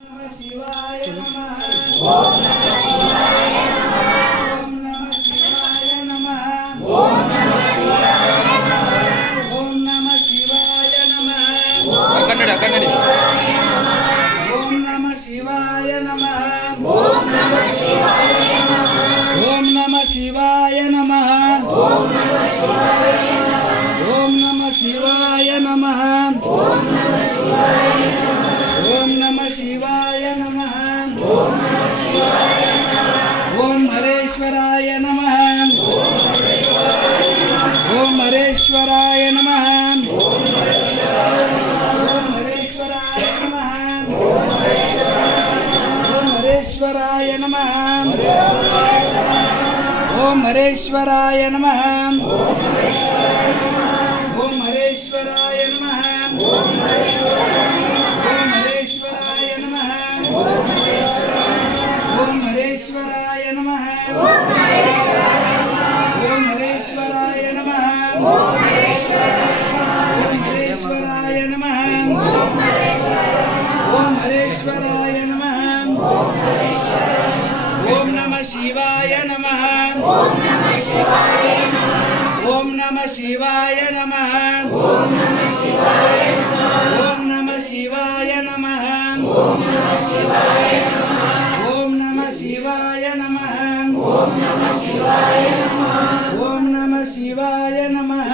शिवाय नमः। ओम नमः शिवाय नमः। ओम नमः शिवाय नमः। ओम नमः शिवाय नमः। ओम नमः शिवाय नमः। कन्नड़ कन्नड़ ओम नमः शिवाय नमः। ओम नमः शिवाय नमः। ओम नमः शिवाय नमः। ओम नमः शिवाय नमः। ओम नमः शिवाय नमः। ओम नमः शिवाय नमः। ओम नमः शिवाय नमः। ओम नमः शिवाय नमः। ओम हरेश्वराय नमः। ओम हरेश्वराय नमः। ओम हरेश्वराय नमः। ओम हरेश्वराय नमः। ओम हरेश्वराय नमः। ओम हरेश्वराय नमः। ओम हरेश्वराय नमः। ओम हरेश्वराय नमः। ओम हरेश्वराय नमः। ओम हरेश्वराय नमः। ओम हरेश्वराय नमः। ओम नमः शिवाय नमः। ओम नमः शिवाय नमः। ओम नमः शिवाय नमः। ओम नमः शिवाय नमः। ओम नमः शिवाय नमः। ओम नमः शिवाय नमः। ओम नमः शिवाय नमः। ओम नमः शिवाय नमः। ओम नमः शिवाय नमः।